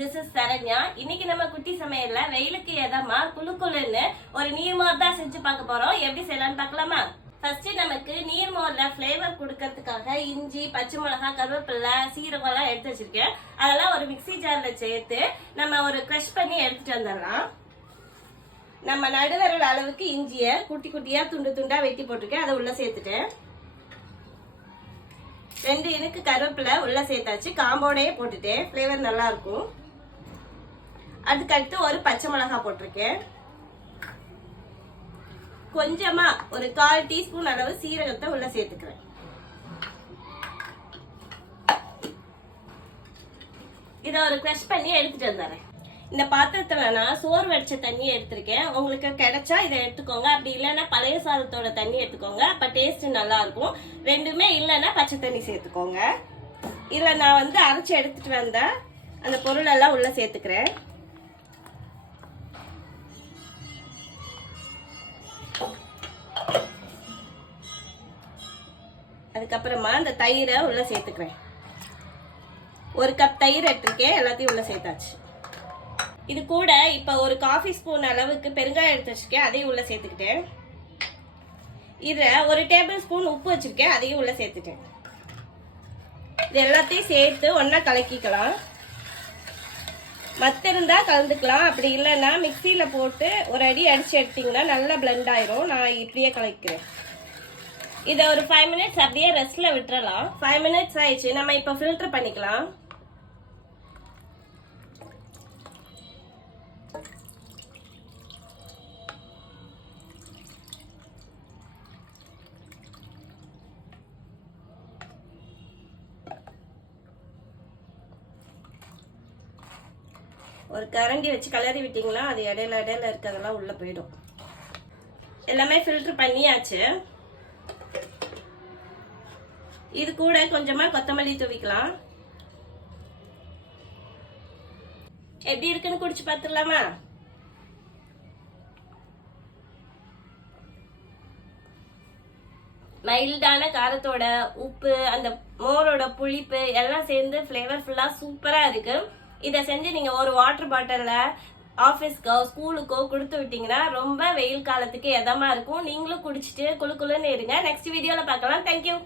this is Saranya. இன்னைக்கு நம்ம குட்டி சமையல்ல வெயிலுக்கு எதமா குளுக்குளுன்னு ஒரு நீர்மோர் தான் செஞ்சு பார்க்க போறோம். எப்படி செய்யலாம்னு பார்க்கலாமா? ஃபர்ஸ்ட் நமக்கு நீர்மோர்ல ஃப்ளேவர் கொடுக்கறதுக்காக இஞ்சி, பச்சை மிளகாய், கருவேப்பிலை, சீரகம் எல்லாம் எடுத்து வச்சிருக்கேன். அதெல்லாம் ஒரு மிக்ஸி ஜார்ல சேர்த்து நம்ம ஒரு க்ரஷ் பண்ணி எடுத்துட்டு வந்துடலாம். நம்ம நடுவரல் அளவுக்கு இஞ்சியை குட்டி குட்டியா துண்டு துண்டா வெட்டி போட்டிருக்கேன். அதை உள்ள சேர்த்துட்டேன். 2 இனுக்கு கருவேப்பிலை உள்ள சேர்த்தாச்சு. காம்போடையே போட்டுட்டேன், ஃப்ளேவர் நல்லா இருக்கும். அதுக்கடுத்து ஒரு பச்சை மிளகாய் போட்டிருக்கேன். கொஞ்சமா ஒரு 1/4 டீஸ்பூன் அளவு சீரகத்தை உள்ள சேர்த்துக்கிறேன். இதை ஒரு க்ரஷ் பண்ணி எடுத்துட்டு வந்துடுறேன். இந்த பாத்திரத்துல நான் சோறு வடிச்ச தண்ணி எடுத்திருக்கேன். உங்களுக்கு கிடைச்சா இதை எடுத்துக்கோங்க, அப்படி இல்லைன்னா பழைய சாதத்தோட தண்ணி எடுத்துக்கோங்க. அப்ப டேஸ்ட் நல்லா இருக்கும். ரெண்டுமே இல்லைன்னா பச்சை தண்ணி சேர்த்துக்கோங்க. இல்ல நான் அரைச்சி எடுத்துட்டு வந்த அந்த பொருள் எல்லாம் உள்ள சேர்த்துக்கிறேன். அதுக்கப்புறமா அந்த தயிரை உள்ள சேர்த்துக்கிறேன். 1 கப் தயிர் எடுத்திருக்கேன். எல்லாத்தையும் உள்ள சேர்த்தாச்சு. இது கூட இப்ப ஒரு காஃபி ஸ்பூன் அளவுக்கு பெருங்காயம் எடுத்து வச்சிருக்கேன். அதையும் உள்ள சேர்த்துக்கிட்டேன். இதுல 1 டேபிள் ஸ்பூன் உப்பு வச்சிருக்கேன். அதையும் உள்ள சேர்த்துட்டேன். இது எல்லாத்தையும் சேர்த்து ஒன்னா கலக்கிக்கலாம். மத்த இருந்தா கலந்துக்கலாம், அப்படி இல்லைன்னா மிக்சியில போட்டு ஒரு அடி அடிச்சு எடுத்தீங்கன்னா நல்லா பிளெண்ட் ஆயிரும். நான் இப்படியே கலக்கிறேன். இதை ஒரு 5 மினிட்ஸ் அப்படியே ரெஸ்ட்ல விட்டுறலாம். 5 மினிட்ஸ் ஆயிடுச்சு. நம்ம இப்ப ஃபில்டர் பண்ணிக்கலாம். ஒரு கரண்டி வச்சு கிளறி விட்டீங்கன்னா அது இடையில இடையில இருக்கிறதெல்லாம் உள்ள போயிடும். எல்லாமே ஃபில்டர் பண்ணியாச்சு. இது கூட கொஞ்சமா கொத்தமல்லி தூவிக்கலாம். எப்படி இருக்குன்னு குடிச்சு பார்த்துடலாமா? மைல்டான காரத்தோட உப்பு, அந்த மோரோட புளிப்பு எல்லாம் சேர்ந்து ஃப்ளேவர்ஃபுல்லா சூப்பரா இருக்கு. இதை செஞ்சு நீங்க ஒரு வாட்டர் பாட்டில்ல ஆஃபீஸ்க்கோ ஸ்கூலுக்கோ கொடுத்து விட்டீங்கன்னா ரொம்ப வெயில் காலத்துக்கு எதமா இருக்கும். நீங்களும் குடிச்சிட்டு குளுக்குளுன்னு இருங்க. நெக்ஸ்ட் வீடியோல பார்க்கலாம். தேங்க்யூ.